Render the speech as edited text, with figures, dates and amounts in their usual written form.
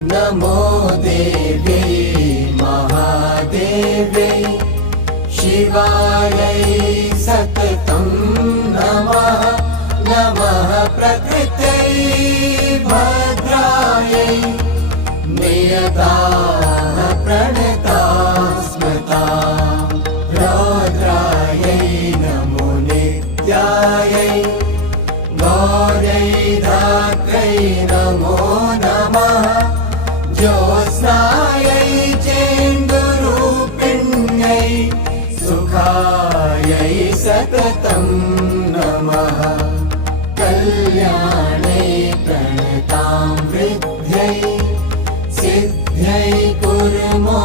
नमो देव्यै महादेव्यै शिवायै सततं नमः। नमः प्रकृत्यै भद्रायै नियताः प्रणताः स्मृता। रौद्रायै नमो नित्यायै गौर्यै धात्र्यै नमो नमः। ज्योत्स्नायै चेन्दुरूपिण्यै सुखायै सततं नमः। कल्याणै प्रणतां वृद्ध्यै सिद्ध्यै कुर्मो